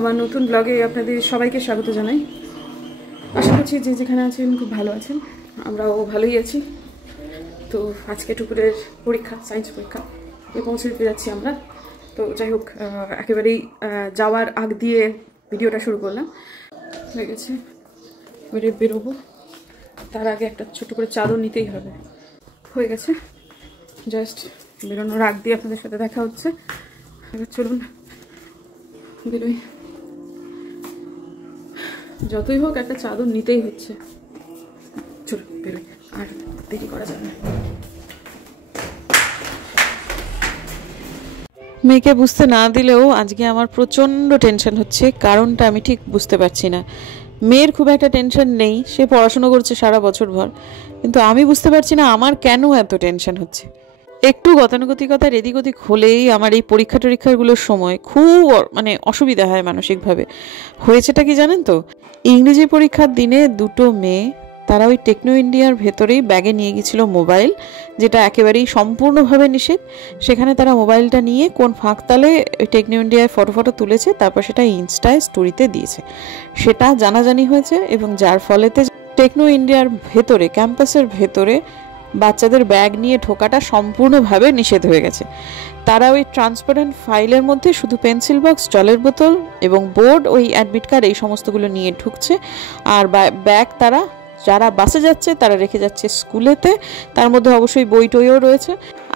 আমার নতুন ব্লগে আপনাদের সবাইকে স্বাগত জানাই। আশা করছি যে যেখানে আছেন খুব ভালো আছেন, আমরাও ভালোই আছি। তো আজকে টুকুরের পরীক্ষা, সায়েন্স পরীক্ষা, পৌঁছে দিতে যাচ্ছি আমরা। তো যাই হোক, একেবারেই যাওয়ার আগ দিয়ে ভিডিওটা শুরু করলাম। হয়ে গেছে, এবারে বেরোবো। তার আগে একটা ছোট্ট করে চাদর নিতেই হবে। হয়ে গেছে, জাস্ট বেরোনোর আগ দিয়ে আপনাদের সাথে দেখা হচ্ছে। এবার চলুন বেরোই। যতই হোক একটা চাদর নিতেই হচ্ছে। চলুন বেরোই, আর দেরি করা যাবে না। মেয়েকে বুঝতে না দিলেও আজকে আমার প্রচণ্ড টেনশন হচ্ছে, কারণটা আমি ঠিক বুঝতে পারছি না। মেয়ের খুব একটা টেনশন নেই, সে পড়াশুনো করছে সারা বছর ভর, কিন্তু আমি বুঝতে পারছি না আমার কেন এত টেনশন হচ্ছে। একটু গতানুগতিকতার এদিক ওদিক হলেই আমার এই টরীক্ষাগুলোর সময় খুব অসুবিধা হয় মানসিকভাবে। হয়েছেটা কি জানেন তো, ইংরেজি পরীক্ষার দিনে দুটো মেয়ে তারা ওই টেকনো ইন্ডিয়ার ভেতরেই ব্যাগে নিয়ে গিয়েছিল মোবাইল, যেটা একেবারেই সম্পূর্ণভাবে নিষেধ। সেখানে তারা মোবাইলটা নিয়ে কোন ফাঁকতালে ওই টেকনো ইন্ডিয়ায় ফটো তুলেছে, তারপর সেটা ইনস্টায় স্টোরিতে দিয়েছে। সেটা জানাজানি হয়েছে এবং যার ফলেতে টেকনো ইন্ডিয়ার ভেতরে, ক্যাম্পাসের ভেতরে বাচ্চাদের ব্যাগ নিয়ে ঢোকাটা সম্পূর্ণভাবে নিষেধ হয়ে গেছে। তারা ওই ট্রান্সপারেন্ট ফাইলের মধ্যে শুধু পেন্সিল বক্স, জলের বোতল এবং বোর্ড, ওই অ্যাডমিট কার্ড, এই সমস্তগুলো নিয়ে ঢুকছে। আর ব্যাগ তারা, যারা বাসে যাচ্ছে তারা রেখে যাচ্ছে স্কুলেতে, তার মধ্যে অবশ্যই বই টইও রয়েছে।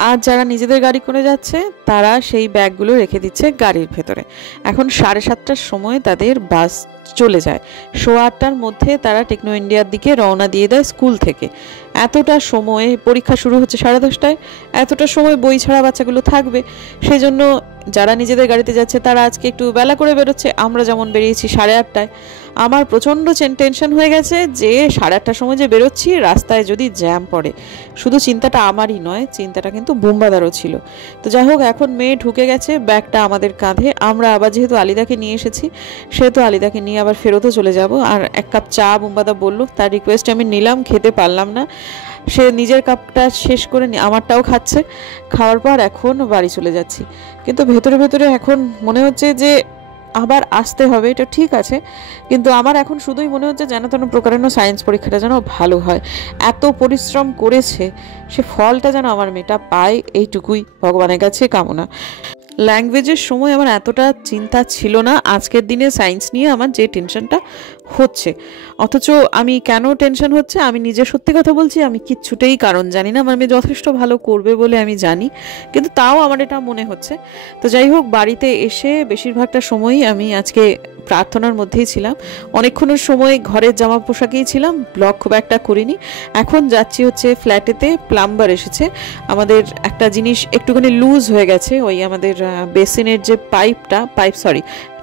আর যারা নিজেদের গাড়ি করে যাচ্ছে তারা সেই ব্যাগগুলো রেখে দিচ্ছে গাড়ির ভেতরে। এখন 7:30টার সময় তাদের বাস চলে যায়, 8:15টার মধ্যে তারা টেকনো ইন্ডিয়ার দিকে রওনা দিয়ে দেয় স্কুল থেকে। এতটা সময়, পরীক্ষা শুরু হচ্ছে 10:30টায়, এতটা সময় বই ছাড়া বাচ্চাগুলো থাকবে। সেই জন্য যারা নিজেদের গাড়িতে যাচ্ছে তারা আজকে একটু বেলা করে বেরোচ্ছে। আমরা যেমন বেরিয়েছি 8:30টায়। আমার প্রচণ্ড টেনশন হয়ে গেছে যে 8:30টার সময় যে বেরোচ্ছি, রাস্তায় যদি জ্যাম পড়ে। শুধু চিন্তাটা আমারই নয়, চিন্তাটা কিন্তু বুম্বাদারও ছিল। তো যাই হোক, এখন মেয়ে ঢুকে গেছে, ব্যাগটা আমাদের কাঁধে। আমরা আবার যেহেতু আলিদাকে নিয়ে এসেছি, সেহেতু আলিদাকে নিয়ে আবার ফেরতও চলে যাব। আর এক কাপ চা বুম্বাদা বলল, তার রিকোয়েস্টে আমি নিলাম, খেতে পারলাম না। সে নিজের কাপটা শেষ করে আমারটাও খাচ্ছে। খাওয়ার পর এখন বাড়ি চলে যাচ্ছি। কিন্তু ভেতরে ভেতরে এখন মনে হচ্ছে যে আবার আসতে হবে, এটা ঠিক আছে, কিন্তু আমার এখন শুধুই মনে হচ্ছে যেন তেন প্রকারেণ সায়েন্স পরীক্ষাটা যেন ভালো হয়। এত পরিশ্রম করেছে, সে ফলটা যেন আমার মেয়েটা পায়, এইটুকুই ভগবানের কাছে কামনা। ল্যাঙ্গুয়েজের সময় আমার এতটা চিন্তা ছিল না, আজকের দিনে সায়েন্স নিয়ে আমার যে টেনশনটা হচ্ছে। অথচ আমি কেন টেনশন হচ্ছে, আমি নিজে সত্যি কথা বলছি, আমি কিচ্ছুতেই কারণ জানি না। আমার মেয়ে যথেষ্ট ভালো করবে বলে আমি জানি, কিন্তু তাও আমার এটা মনে হচ্ছে। তো যাই হোক, বাড়িতে এসে বেশিরভাগটা সময়ই আমি আজকে প্রার্থনার মধ্যেই ছিলাম। অনেকক্ষণের সময় ঘরের জামা পোশাকেই ছিলাম, ব্লগ খুব একটা করিনি। এখন যাচ্ছি হচ্ছে ফ্ল্যাটেতে, প্লাম্বার এসেছে। আমাদের একটা জিনিস একটুখানি লুজ হয়ে গেছে, ওই আমাদের বেসিনের যে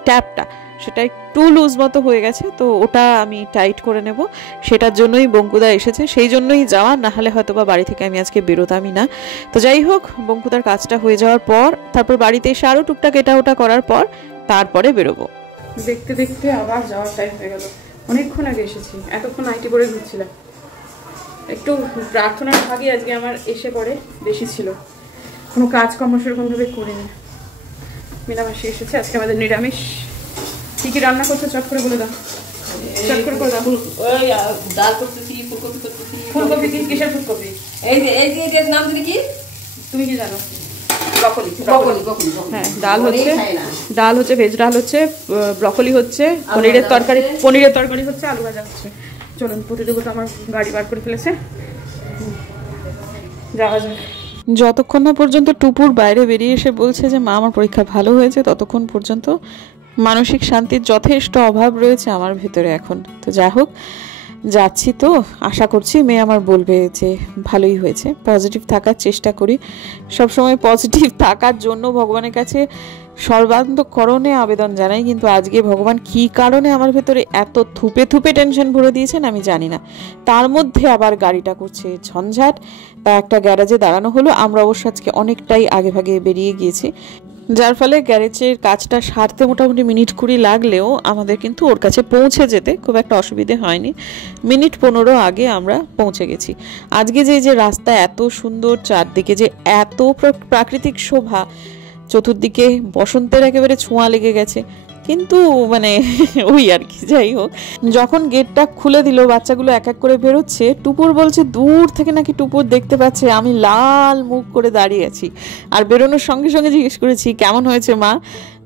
ট্যাপটা, সেটা একটু লুজ মতো হয়ে গেছে। তো ওটা আমি টাইট করে নেব, সেটার জন্যই বঙ্কুদা এসেছে, সেই জন্যই যাওয়া, না হলে হয়তো বা বাড়ি থেকে আমি আজকে বেরোতামই না। তো যাই হোক, বঙ্কুদার কাজটা হয়ে যাওয়ার পর, তারপর বাড়িতে এসে আরও টুকটাক এটা ওটা করার পর তারপরে বেরোবো। দেখতে দেখতে আবার যাওয়ার টাইম হয়ে গেল। অনেকক্ষণ আগে এসেছি, এতক্ষণ আইটি করে ঘুরছিলাম। একটু প্রার্থনার ভাগে আজকে আমার এসে পড়ে বেশি ছিল, কোনো কাজকর্ম সেরকমভাবে করিনি। মিনামাসি এসেছে, আজকে আমাদের নিরামিষ। কি কি রান্না করছো চট করে বলে দাও, চট করে করে দাও। ওই ডাল করতেছি, ফুলকপি করতেছি। ফুলকপি কি, কিসের ফুলকপি? এই যে নাম কি তুমি কি জানো? ব্রকলি। হ্যাঁ, ডাল হচ্ছে ভেজ ডাল হচ্ছে, ব্রকলি হচ্ছে, পনিরের তরকারি হচ্ছে, আলু ভাজা হচ্ছে। চলুন, প্রতিদেব তো আমার গাড়ি বার করে ফেলেছে, যাওয়া যায়। যতক্ষণ না পর্যন্ত টুপুর বাইরে বেরিয়ে এসে বলছে যে মা আমার পরীক্ষা ভালো হয়েছে, ততক্ষণ পর্যন্ত মানসিক শান্তির যথেষ্ট অভাব রয়েছে আমার ভেতরে এখন। তো যাই হোক, যাচ্ছি, তো আশা করছি মেয়ে আমার বলবে যে ভালোই হয়েছে। পজিটিভ থাকার চেষ্টা করি, সবসময় পজিটিভ থাকার জন্য ভগবানের কাছে সর্বান্তকরণে আবেদন জানাই। কিন্তু আজকে ভগবান কি কারণে আমার ভেতরে এত থুপে টেনশন ভরে দিয়েছেন আমি জানি না। তার মধ্যে আবার গাড়িটা করছে ঝঞ্ঝাট। তা একটা গ্যারেজে দাঁড়ানো হলো। আমরা অবশ্য আজকে অনেকটাই আগে ভাগে বেরিয়ে গিয়েছি, যার ফলে গ্যারেজের কাজটা সারতে মোটামুটি মিনিট 20 লাগলেও আমাদের কিন্তু ওর কাছে পৌঁছে যেতে খুব একটা অসুবিধে হয়নি। মিনিট 15 আগে আমরা পৌঁছে গেছি। আজকে যে রাস্তা এত সুন্দর, চারদিকে যে এত প্রাকৃতিক শোভা, চতুর্দিকে বসন্তের একেবারে ছোঁয়া লেগে গেছে, কি কিন্তু মানে ওই আর কি, যাই হোক। যখন গেটটা খুলে দিল, বাচ্চাগুলো এক এক করে বেরোচ্ছে, টুপুর বলছে দূর থেকে নাকি টুপুর দেখতে পাচ্ছে আমি লাল মুখ করে দাঁড়িয়ে আছি। আর বেরোনোর সঙ্গে সঙ্গে জিজ্ঞেস করেছি কেমন হয়েছে মা।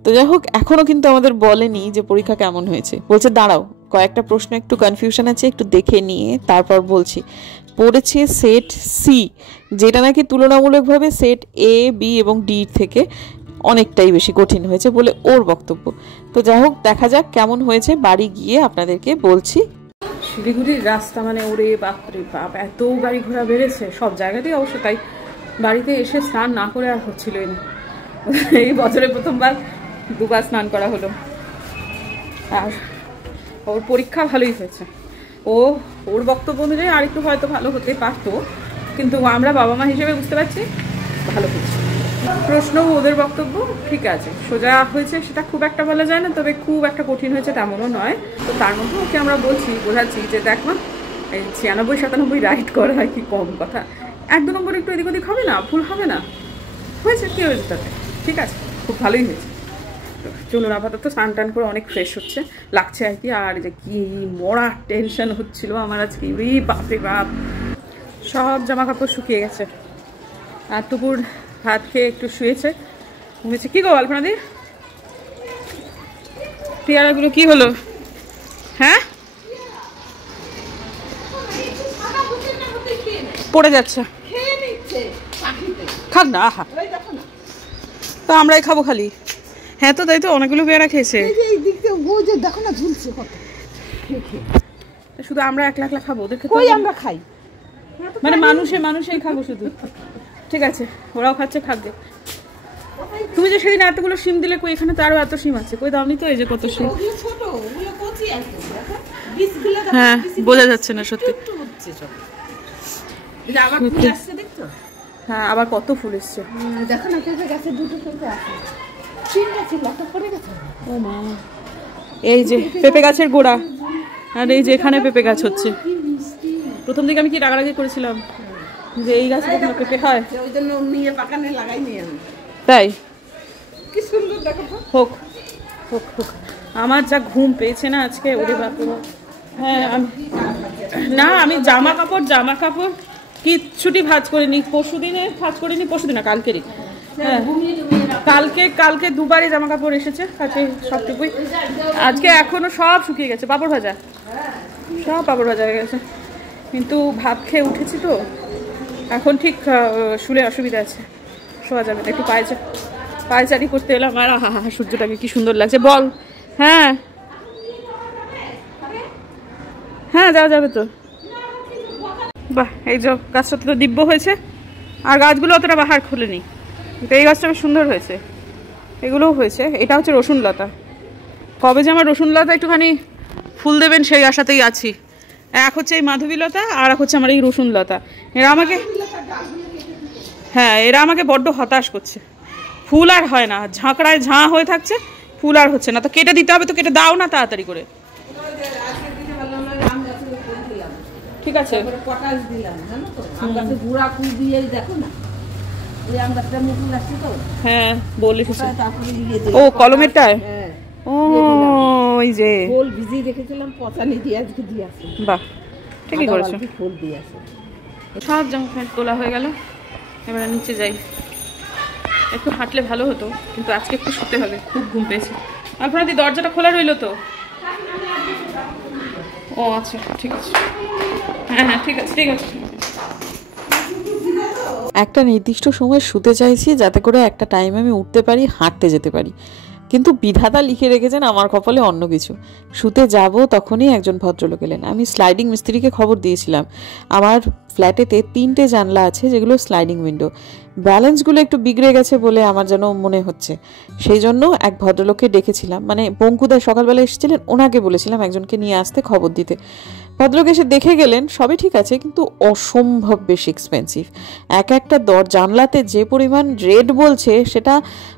তো যাই হোক, এখনো কিন্তু আমাদের বলেনি যে পরীক্ষা কেমন হয়েছে। বলছে দাঁড়াও, কয়েকটা প্রশ্ন একটু কনফিউশন আছে, একটু দেখে নিয়ে তারপর বলছি। পড়েছে সেট সি, যেটা নাকি তুলনামূলকভাবে সেট এ, বি এবং ডি থেকে অনেকটাই বেশি কঠিন হয়েছে বলে ওর বক্তব্য। তো যাই হোক, দেখা যাক কেমন হয়েছে, বাড়ি গিয়ে আপনাদেরকে বলছি। শিলিগুড়ির রাস্তা মানে ওরে বাপরে বাপ, এত গাড়ি ঘোড়া বেড়েছে সব জায়গাতেই অবশ্য তাই। বাড়িতে এসে স্নান না করে আর হচ্ছিলই না। এই বছরে প্রথমবার দুবার স্নান করা হলো। আর ওর পরীক্ষা ভালোই হয়েছে। ওর বক্তব্য অনুযায়ী আর একটু হয়তো ভালো হতে পারতো, কিন্তু আমরা বাবা মা হিসেবে বুঝতে পারছি ভালো হচ্ছে। প্রশ্ন ওদের বক্তব্য ঠিক আছে, সোজা হয়েছে সেটা খুব একটা বলা যায় না, তবে খুব একটা কঠিন হয়েছে তেমনও নয়। তো তার মধ্যে ওকে আমরা বোঝাচ্ছি যে দেখ মা, এই 96-97 রাইট করা হয় কি কম কথা, 1-2 নম্বর একটু এদিক ওদিক হবে না, ভুল হবে না, হয়েছে কি হয়েছে তাতে, ঠিক আছে, খুব ভালোই হয়েছে। তো চলুন, আপাতত স্নান টান করে অনেক ফ্রেশ লাগছে আর কি। আর যে কি মরা টেনশন হচ্ছিল আমার আজকে, বাপরে বাপ, সব জামা কাপড় শুকিয়ে গেছে। আর দুপুর ভাত খেয়ে একটু শুয়েছে, ঘুমিয়েছে। কি গো আলপনাদি, পেয়ারাগুলো কি হলো? হ্যাঁ, পড়ে যাচ্ছে, খাক না, আহা তো আমরাই খাবো খালি। হ্যাঁ তো তাই তো, অনেকগুলো পেয়ারা খেয়েছে, শুধু আমরা একলা একলা খাবো, ওদের খেতে আমরা খাই, মানে মানুষেই খাবো শুধু। ঠিক আছে, ওরাও খাচ্ছে, খাবে। তুমি যে সেদিন এতগুলো শিম দিলে, কই এখানে তো আরো এত শিম আছে, কই দাওনি তো? এই যে কত শিম, হ্যাঁ বোঝা যাচ্ছে না সত্যি। হ্যাঁ, আবার কত ফুল এসছে দেখো না, গাছে দুটো পেঁপে আছে, ও মা। এই যে পেঁপে গাছের গোড়া, আর এই যে এখানে পেঁপে গাছ হচ্ছে। প্রথম দিকে আমি কি রাগারাগি করেছিলাম যে এই গাছে কখনো পেঁপে হয়, ওই জন্য নিয়ে বাগানে লাগাইনি আমি। তাই কি সুন্দর দেখো, হোক হোক হোক। আমার যা ঘুম পেয়েছে না আজকে, ওরে বাপরে। হ্যাঁ আমি জামা কাপড় কিচ্ছুটি ভাঁজ করিনি, পরশুদিন না কালকেরই। হ্যাঁ, কালকে দুবারই জামা কাপড় এসেছে, কালকে সবটুকুই। আজকে এখনো সব শুকিয়ে গেছে, পাঁপড় ভাজা, সব পাঁপড় ভাজা হয়ে গেছে। কিন্তু ভাত খেয়ে উঠেছি তো, এখন ঠিক শুলে অসুবিধা আছে, শোয়া যাবে না। একটু পায়চারি করতে এলাম। আর হা হা, সূর্যটাকে কি সুন্দর লাগছে বল। হ্যাঁ হ্যাঁ, যাওয়া যাবে তো। বাহ, এই যে গাছটা তো দিব্য হয়েছে, আর গাছগুলো অতটা বাহার খোলেনি, কিন্তু এই গাছটা বেশ সুন্দর হয়েছে, এগুলোও হয়েছে। এটা হচ্ছে রসুন লতা। কবে যে আমার রসুন লতা একটুখানি ফুল দেবেন সেই আশাতেই আছি। এক হচ্ছে এই মাধবী লতা, আর এক হচ্ছে আমার এই রসুন লতা। এরা আমাকে বড্ড হতাশ করছে। ফুল আর হয় না, ঝাঁকড়ায় ঝাঁ হয়ে থাকছে, ফুল আর হচ্ছে না। তো কেটে দিতে হবে, তো কেটে দাও না তাড়াতাড়ি করে। ঠিক আছে, পটাশ দিলাম জানো তো, আম গাছে গুড়া ফুল দিয়ে দেখো না, ওই আম গাছটা নতুন আসছে তো। হ্যাঁ বলিস, ও কলমেরটায়। ও ওই যে ফুল ভিজিয়ে রেখেছিলাম, পচানি দিয়ে আজকে দিয়ে আসে। বাহ, ঠিকই করেছো, ফুল দিয়ে আসে। সব জামা প্যান্ট তোলা হয়ে গেল, এবারে নিচে যাই। একটু হাঁটলে ভালো হতো, কিন্তু আজকে একটু শুতে হবে, খুব ঘুম পেয়েছে। আপনাদের দরজাটা খোলা রইল তো? ও আচ্ছা, ঠিক আছে। হ্যাঁ ঠিক আছে। একটা নির্দিষ্ট সময় শুতে চাইছি, যাতে করে একটা টাইম আমি উঠতে পারি, হাঁটতে যেতে পারি। কিন্তু বিধাতা লিখে রেখেছেন আমার কপালে অন্য কিছু। শুতে যাব তখনই একজন ভদ্রলোক এলেন। আমি স্লাইডিং মিস্ত্রিকে খবর দিয়েছিলাম, আমার ফ্ল্যাটেতে 3টে জানলা আছে যেগুলো স্লাইডিং উইন্ডো, ব্যালেন্সগুলো একটু বিগড়ে গেছে বলে আমার যেন মনে হচ্ছে। সেই জন্য এক ভদ্রলোককে ডেকেছিলাম, মানে বঙ্কুদা সকালবেলা এসেছিলেন, ওনাকে বলেছিলাম একজনকে নিয়ে আসতে, খবর দিতে। ভদ্রলোক এসে দেখে গেলেন, সবই ঠিক আছে, কিন্তু অসম্ভব বেশি এক্সপেন্সিভ। একটা জানলাতে যে পরিমাণ রেট বলছে, সেটা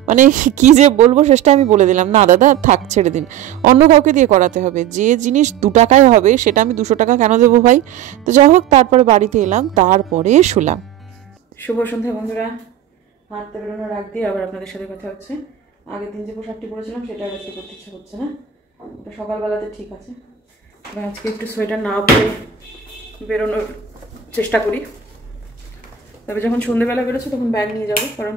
মানে কি যে বলবো সেটা আমি বলে দিলাম, না দাদা থাক, ছেড়ে দিন, অন্য কাউকে দিয়ে করাতে হবে। যে জিনিস 2 টাকায় হবে সেটা আমি 200 টাকা কেন দেবো ভাই? তো যাই হোক, তারপরে বাড়িতে এলাম, তারপরে শুলাম। শুভ সন্ধ্যা বন্ধুরা, হাঁটতে বেরোনোর আগ দিয়ে আবার আপনাদের সাথে কথা হচ্ছে। আগের দিন যে পোশাকটি পরেছিলাম সেটা আজকে করতে ইচ্ছা করছে না। ওটা সকালবেলাতে ঠিক আছে, তবে আজকে একটু সোয়েটার না পরে বেরোনোর চেষ্টা করি। তবে যখন সন্ধ্যেবেলা বেরোচ্ছে তখন ব্যাগ নিয়ে যাবো, কারণ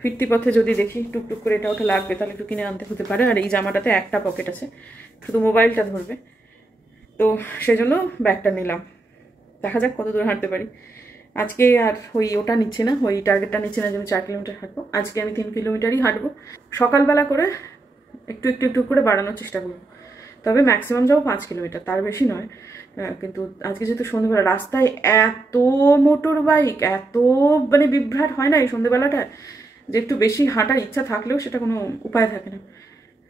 ফিরতি পথে যদি দেখি টুকটুক করে এটা ওটা লাগবে তাহলে একটু কিনে আনতে হতে পারে। আর এই জামাটাতে একটা পকেট আছে, শুধু মোবাইলটা ধরবে, তো সেই জন্য ব্যাগটা নিলাম। দেখা যাক কত দূর হাঁটতে পারি। আজকে আর ওটা নিচ্ছি না, ওই টার্গেটটা নিচ্ছি না যে আমি 4 কিলোমিটার হাঁটবো। আজকে আমি 3 কিলোমিটারই হাঁটবো, সকালবেলা করে একটু একটু একটু করে বাড়ানোর চেষ্টা করবো। তবে ম্যাক্সিমাম যাবো 5 কিলোমিটার, তার বেশি নয়। কিন্তু আজকে যেহেতু সন্ধ্যেবেলা, রাস্তায় এত মোটর বাইক, এত মানে বিভ্রাট হয় না এই সন্ধ্যেবেলাটা, যে একটু বেশি হাঁটার ইচ্ছা থাকলেও সেটা কোনো উপায় থাকে না।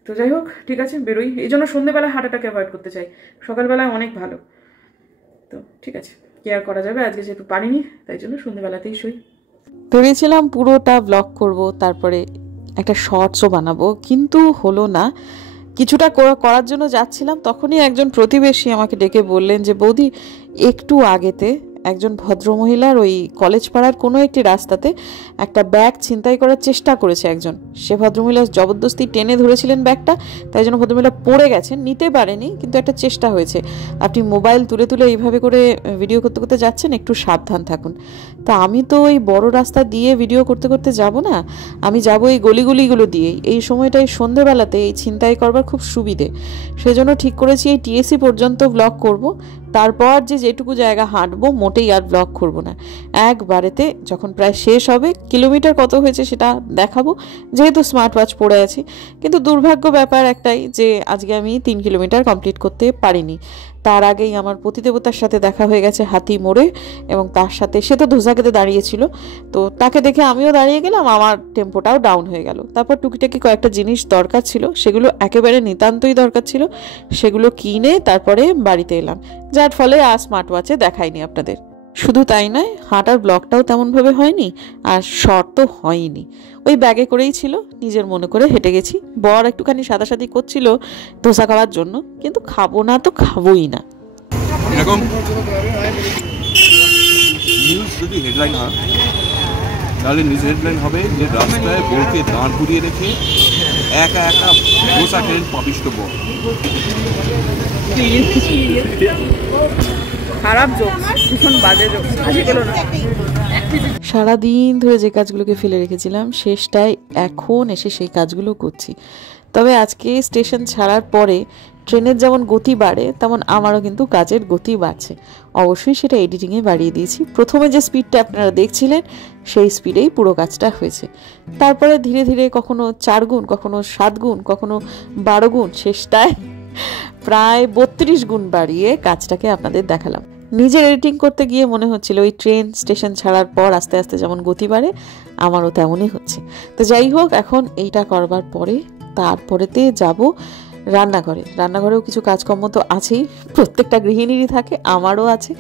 তো যাই হোক, ঠিক আছে, বেরোই। এই জন্য সন্ধ্যেবেলায় হাঁটাটাকে অ্যাভয়েড করতে চাই, সকালবেলায় অনেক ভালো। তো ঠিক আছে, কি আর করা যাবে, আজকে যেহেতু পারিনি তাই জন্য সন্ধ্যেবেলাতেই শুই। ভেবেছিলাম পুরোটা ব্লগ করব, তারপরে একটা শর্টসও বানাবো, কিন্তু হলো না। কিছুটা করার জন্য যাচ্ছিলাম, তখনই একজন প্রতিবেশী আমাকে ডেকে বললেন যে বৌদি, একটু আগেতে একজন ভদ্রমহিলার ওই কলেজ পাড়ার কোনো একটি রাস্তাতে একটা ব্যাগ ছিনতাই করার চেষ্টা করেছে একজন। সে ভদ্রমহিলা জবরদস্তি টেনে ধরেছিলেন ব্যাগটা, তাই জন্য ভদ্রমহিলা পড়ে গেছেন, নিতে পারেনি, কিন্তু একটা চেষ্টা হয়েছে। আপনি মোবাইল তুলে তুলে এইভাবে করে ভিডিও করতে করতে যাচ্ছেন, একটু সাবধান থাকুন। তা আমি তো ওই বড় রাস্তা দিয়ে ভিডিও করতে করতে যাব না, আমি যাব এই গলিগুলিগুলো দিয়েই। এই সময়টাই সন্ধ্যেবেলাতে এই ছিনতাই করবার খুব সুবিধে, সেজন্য ঠিক করেছি এই টিএসসি পর্যন্ত ব্লগ করব, তারপর যেটুকু জায়গা হাঁটবো মোটেই আর ব্লগ করব না। একবারেতে যখন প্রায় শেষ হবে, কিলোমিটার কত হয়েছে সেটা দেখাবো, যেহেতু স্মার্ট ওয়াচ পরে আছি। কিন্তু দুর্ভাগ্য ব্যাপার একটাই যে আজকে আমি 3 কিলোমিটার কমপ্লিট করতে পারিনি। তার আগেই আমার পতিদেবতার সাথে দেখা হয়ে গেছে হাতি মোড়ে, এবং তার সাথে সে তো ধোসা খেতে দাঁড়িয়েছিল, তো তাকে দেখে আমিও দাঁড়িয়ে গেলাম, আমার টেম্পোটাও ডাউন হয়ে গেল। তারপর টুকিটাকি কয়েকটা জিনিস দরকার ছিল, সেগুলো একেবারে নিতান্তই দরকার ছিল, সেগুলো কিনে তারপরে বাড়িতে এলাম, যার ফলে আর স্মার্ট ওয়াচে দেখাইনি আপনাদের। শুধু তাই নয়, হাঁটার ব্লগটাও তেমনভাবে হয়নি, আর শর্ট তো হয়নি। ওই ব্যাগে করেই ছিল, নিজের মনে করে হেঁটে গেছি। বর একটুখানি সাদাসাদি করছিল ধোসা খাওয়ার জন্য, কিন্তু খাবো না তো খাবোই না। এরকম নিউজ যদি হেডলাইন হয়, তাহলে নিউজ হেডলাইন হবে যে রাস্তায় বউকে দাঁড় করিয়ে রেখে একা একা ধোসা খেলেন পাপিষ্ট বর। খারাপ জোক, ভীষণ বাজে জোক, হাসি পেল না। সারাদিন ধরে যে কাজগুলোকে ফেলে রেখেছিলাম, শেষটায় এখন এসে সেই কাজগুলো করছি। তবে আজকে স্টেশন ছাড়ার পরে ট্রেনের যেমন গতি বাড়ে, তেমন আমারও কিন্তু কাজের গতি বাড়ছে। অবশ্যই সেটা এডিটিংয়ে বাড়িয়ে দিয়েছি। প্রথমে যে স্পিডটা আপনারা দেখছিলেন, সেই স্পিডেই পুরো কাজটা হয়েছে। তারপরে ধীরে ধীরে কখনো 4 গুণ, কখনো 7 গুণ, কখনো 12 গুণ, শেষটায় প্রায় 32 গুণ বাড়িয়ে কাজটাকে আপনাদের দেখালাম। নিজের এডিটিং করতে গিয়ে মনে হচ্ছিল ওই ট্রেন স্টেশন ছাড়ার পর আস্তে আস্তে যেমন গতি বাড়ে, আমারও তেমনই হচ্ছে। তো যাই হোক, এখন এইটা করবার পরে তারপরেতে যাব রান্নাঘরে। রান্নাঘরেও কিছু কাজকর্ম তো আছেই, প্রত্যেকটা গৃহিণীরই থাকে, আমারও আছে।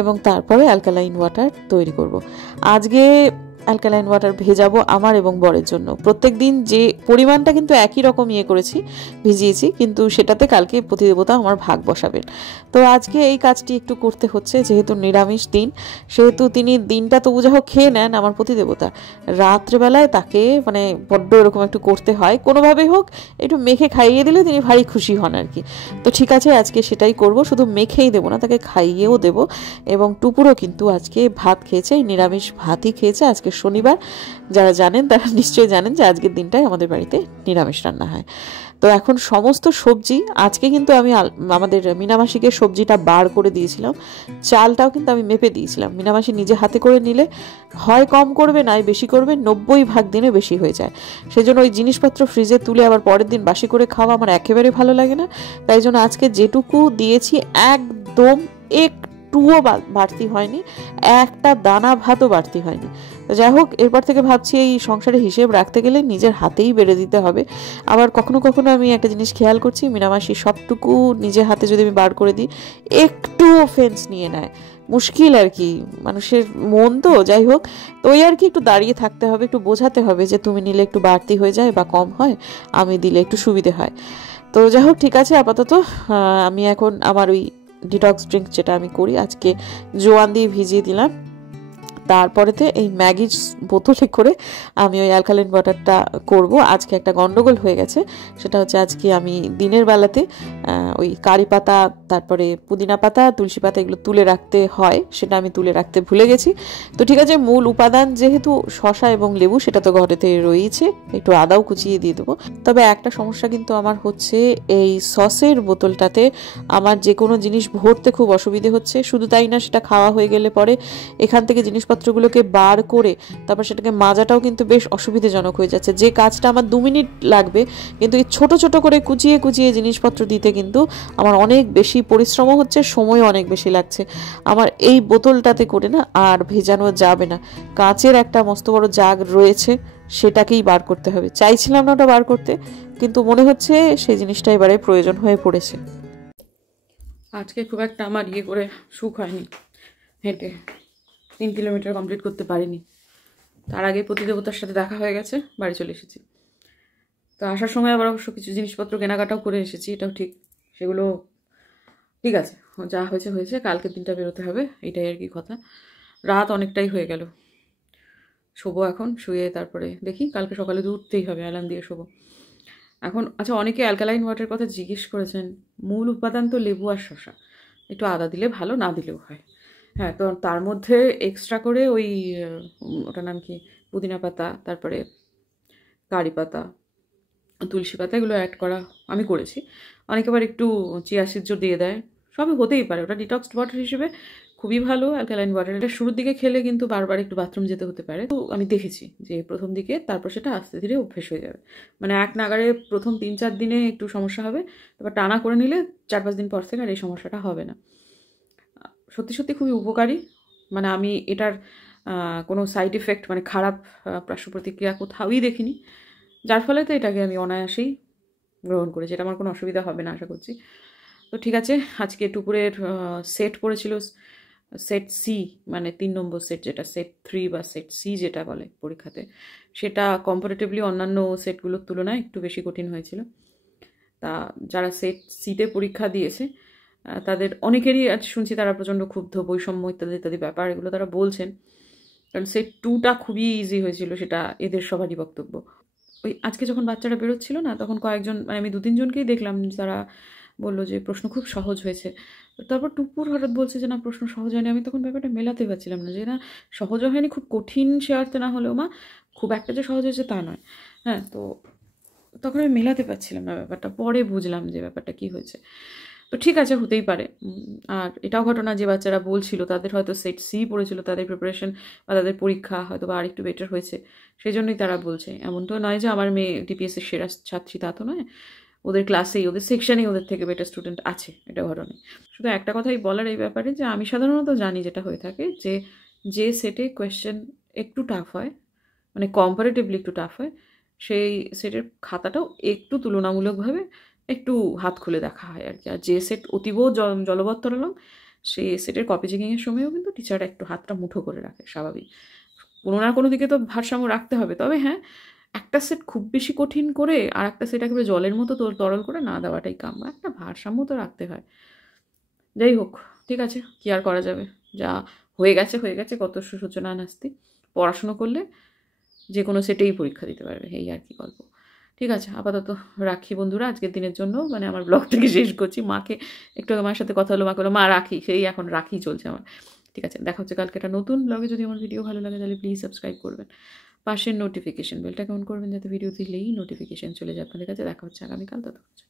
এবং তারপরে অ্যালকালাইন ওয়াটার তৈরি করব। আজকে অ্যালকালাইন ওয়াটার ভেজাবো আমার এবং বরের জন্য। প্রত্যেক দিন যে পরিমাণটা কিন্তু একই রকম করেছি, ভিজিয়েছি, কিন্তু সেটাতে কালকে প্রতিদেবতা আমার ভাগ বসাবেন। তো আজকে এই কাজটি একটু করতে হচ্ছে, যেহেতু নিরামিষ দিন, সেহেতু তিনি দিনটা তবু যা হোক খেয়ে নেন আমার প্রতিদেবতা, রাত্রেবেলায় তাকে মানে বড্ড এরকম একটু করতে হয়, কোনোভাবেই হোক একটু মেখে খাইয়ে দিলে তিনি ভারী খুশি হন আর কি। তো ঠিক আছে, আজকে সেটাই করব, শুধু মেখেই দেবো না, তাকে খাইয়েও দেবো। এবং টুপুরও কিন্তু আজকে ভাত খেয়েছে, নিরামিষ ভাতই খেয়েছে। আজকে শনিবার, যারা জানেন তারা নিশ্চয়ই জানেন যে আজকের দিনটাই আমাদের বাড়িতে নিরামিষ রান্না হয়। তো এখন সমস্ত সবজি আজকে কিন্তু আমি আমাদের মিনামাসিকে সবজিটা বার করে দিয়েছিলাম, চালটাও কিন্তু আমি মেপে দিয়েছিলাম। মিনামাসি নিজে হাতে করে নিলে হয় কম করবে, নাই বেশি করবে, 90 ভাগ দিনে বেশি হয়ে যায়। সেই জন্য ওই জিনিসপত্র ফ্রিজে তুলে আবার পরের দিন বাসি করে খাওয়া আমার একেবারে ভালো লাগে না। তাই জন্য আজকে যেটুকু দিয়েছি একদম একটুও বাড়তি হয়নি, একটা দানা ভাতও বাড়তি হয়নি। তো যাই হোক, এরপর থেকে ভাবছি এই সংসারে হিসেব রাখতে গেলে নিজের হাতেই বেড়ে দিতে হবে। আবার কখনো কখনো আমি একটা জিনিস খেয়াল করছি, মিনামাসি সবটুকু নিজের হাতে যদি আমি বার করে দিই, একটু অফেন্স নিয়ে নেয়। মুশকিল আর কি, মানুষের মন তো। যাই হোক, তো ওই আর কি, একটু দাঁড়িয়ে থাকতে হবে, একটু বোঝাতে হবে যে তুমি নিলে একটু বাড়তি হয়ে যায় বা কম হয়, আমি দিলে একটু সুবিধে হয়। তো যাই হোক, ঠিক আছে, আপাতত আমি এখন আমার ওই ডিটক্স ড্রিঙ্ক যেটা আমি করি, আজকে জোয়ান দিয়ে ভিজিয়ে দিলাম, তারপরেতে এই ম্যাগি বোতলে করে আমি ওই অ্যালকালাইন ওয়াটারটা করব। আজকে একটা গন্ডগোল হয়ে গেছে, সেটা হচ্ছে আজকে আমি দিনের বেলাতে ওই কারি পাতা, তারপরে পুদিনা পাতা, তুলসী পাতা এগুলো তুলে রাখতে হয়, সেটা আমি তুলে রাখতে ভুলে গেছি। তো ঠিক আছে, মূল উপাদান যেহেতু শসা এবং লেবু, সেটা তো ঘরেতে রয়েছে, একটু আদাও কুচিয়ে দিয়ে দেবো। তবে একটা সমস্যা কিন্তু আমার হচ্ছে, এই সসের বোতলটাতে আমার যে কোনো জিনিস ভরতে খুব অসুবিধে হচ্ছে। শুধু তাই না, সেটা খাওয়া হয়ে গেলে পরে এখান থেকে জিনিসপত্রগুলোকে বার করে তারপর সেটাকে মাজাটাও কিন্তু বেশ অসুবিধাজনক হয়ে যাচ্ছে। যে কাজটা আমার 2 মিনিট লাগবে, কিন্তু এই ছোট ছোট করে কুচিয়ে কুচিয়ে জিনিসপত্র দিতে কিন্তু আমার অনেক বেশি পরিশ্রমও হচ্ছে, সময়ও অনেক বেশি লাগছে। আমার এই বোতলটাতে করে না আর ভেজানো যাবে না। কাঁচের একটা মস্ত বড় জাগ রয়েছে, সেটাকেই বার করতে হবে। চাইছিলাম না ওটা বার করতে, কিন্তু মনে হচ্ছে সেই জিনিসটা এবারে প্রয়োজন হয়ে পড়েছে। আজকে খুব একটা আমার করে সুখ হয়নি, হেঁটে 3 কিলোমিটার কমপ্লিট করতে পারিনি। তার আগে প্রতিদেবতার সাথে দেখা হয়ে গেছে, বাড়ি চলে এসেছি। তো আসার সময় আবার অবশ্য কিছু জিনিসপত্র কেনাকাটাও করে এসেছি, এটাও ঠিক। সেগুলো ঠিক আছে, যা হয়েছে হয়েছে, কালকের দিনটা বেরোতে হবে, এটাই আর কি কথা। রাত অনেকটাই হয়ে গেল, শোবো এখন। শুয়ে তারপরে দেখি, কালকে সকালে তো উঠতেই হবে, অ্যালার্ম দিয়ে শোবো এখন। আচ্ছা, অনেকে অ্যালকালাইন ওয়াটারের কথা জিজ্ঞেস করেছেন। মূল উপাদান তো লেবু আর শসা, একটু আদা দিলে ভালো, না দিলেও হয়। হ্যাঁ, তো তার মধ্যে এক্সট্রা করে ওই ওটার নাম কি, পুদিনা পাতা, তারপরে কারি পাতা, তুলসী পাতা, এগুলো অ্যাড করা আমি করেছি। অনেকে আবার একটু চিয়া সিডস দিয়ে দেয়, সবই হতেই পারে। ওটা ডিটক্স ওয়াটার হিসেবে খুবই ভালো অ্যালকালাইন ওয়াটার। এটা শুরুর দিকে খেলে কিন্তু বারবার একটু বাথরুম যেতে হতে পারে, তো আমি দেখেছি যে প্রথম দিকে, তারপর সেটা আস্তে ধীরে অভ্যেস হয়ে যাবে। মানে এক নাগারে প্রথম 3-4 দিনে একটু সমস্যা হবে, তারপর টানা করে নিলে 4-5 দিন পর থেকে আর এই সমস্যাটা হবে না। সত্যি সত্যি খুবই উপকারী। মানে আমি এটার কোনো সাইড এফেক্ট, মানে খারাপ পার্শ্ব প্রতিক্রিয়া কোথাওই দেখিনি, যার ফলে তো এটাকে আমি অনায়াসেই গ্রহণ করেছি। এটা আমার কোনো অসুবিধা হবে না আশা করছি। তো ঠিক আছে, আজকে টুকুরের সেট পড়েছিল সেট সি, মানে 3 নম্বর সেট, যেটা সেট 3 বা সেট সি যেটা বলে পরীক্ষাতে, সেটা কম্পারেটিভলি অন্যান্য সেটগুলোর তুলনায় একটু বেশি কঠিন হয়েছিল। তা যারা সেট সিতে পরীক্ষা দিয়েছে তাদের অনেকেরই শুনছি তারা প্রচণ্ড ক্ষুব্ধ, বৈষম্য ইত্যাদি ইত্যাদি ব্যাপার এগুলো তারা বলছেন। কারণ সেট 2টা খুবই ইজি হয়েছিল, সেটা এদের সবারই বক্তব্য। ওই আজকে যখন বাচ্চারা বেরোচ্ছিল না, তখন কয়েকজন, মানে আমি 2-3 জনকেই দেখলাম, তারা বললো যে প্রশ্ন খুব সহজ হয়েছে। তারপর টুকুর হঠাৎ বলছে যে না, প্রশ্ন সহজ হয়নি। আমি তখন ব্যাপারটা মেলাতে পারছিলাম না, যে না সহজও হয়নি, খুব কঠিন সে অর্থে না হলেও মা খুব একটা যে সহজ হয়েছে তা নয়। হ্যাঁ, তো তখন আমি মেলাতে পারছিলাম না ব্যাপারটা, পরে বুঝলাম যে ব্যাপারটা কি হয়েছে। তো ঠিক আছে, হতেই পারে। আর এটাও ঘটনা যে বাচ্চারা বলছিল তাদের হয়তো সেট সি পড়েছিল, তাদের প্রিপারেশন বা তাদের পরীক্ষা হয়তো বা আরেকটু বেটার হয়েছে, সেই জন্যই তারা বলছে। এমন তো নয় যে আমার মেয়ে ডিপিএসের সেরা ছাত্রী, তা তো নয়। ওদের ক্লাসেই, ওদের সেকশনেই ওদের থেকে বেটার স্টুডেন্ট আছে, এটা ঘটনা। শুধু একটা কথাই বলার এই ব্যাপারে, যে আমি সাধারণত জানি যেটা হয়ে থাকে, যে সেটে কোয়েশ্চেন একটু টাফ হয়, মানে কম্পারেটিভলি একটু টাফ হয়, সেই সেটের খাতাটাও একটু তুলনামূলকভাবে একটু হাত খুলে দেখা হয় আর কি। আর যে সেট অতীব জলবত্তরলং, সেই সেটের কপি চেকিংয়ের সময়ও কিন্তু টিচাররা একটু হাতটা মুঠো করে রাখে, স্বাভাবিক। কোনো না কোনো দিকে তো ভারসাম্য রাখতে হবে। তবে হ্যাঁ, একটা সেট খুব বেশি কঠিন করে আর একটা সেট একেবারে জলের মতো তরল করে না দেওয়াটাই কাম্য, একটা ভারসাম্য তো রাখতে হয়। যাই হোক, ঠিক আছে, কি আর করা যাবে, যা হয়ে গেছে হয়ে গেছে, কত সূচনা নাস্তি। পড়াশুনো করলে যে কোনো সেটেই পরীক্ষা দিতে পারবে, এই আর কি গল্প। ঠিক আছে, আপাতত রাখি বন্ধুরা আজকের দিনের জন্য, মানে আমার ব্লগটাকে শেষ করছি। মাকে একটু মায়ের সাথে কথা হলো, মা বললো মা রাখি, সেই এখন রাখি চলছে আমার। ঠিক আছে, দেখা হচ্ছে কালকে একটা নতুন ব্লগে। যদি আমার ভিডিও ভালো লাগে তাহলে প্লিজ সাবস্ক্রাইব করবেন, পাশের নোটিফিকেশন বেলটা কেমন করবেন, যাতে ভিডিও দিলেই নোটিফিকেশন চলে যায় আপনাদের কাছে। দেখা হচ্ছে আগামীকাল, ততক্ষণ।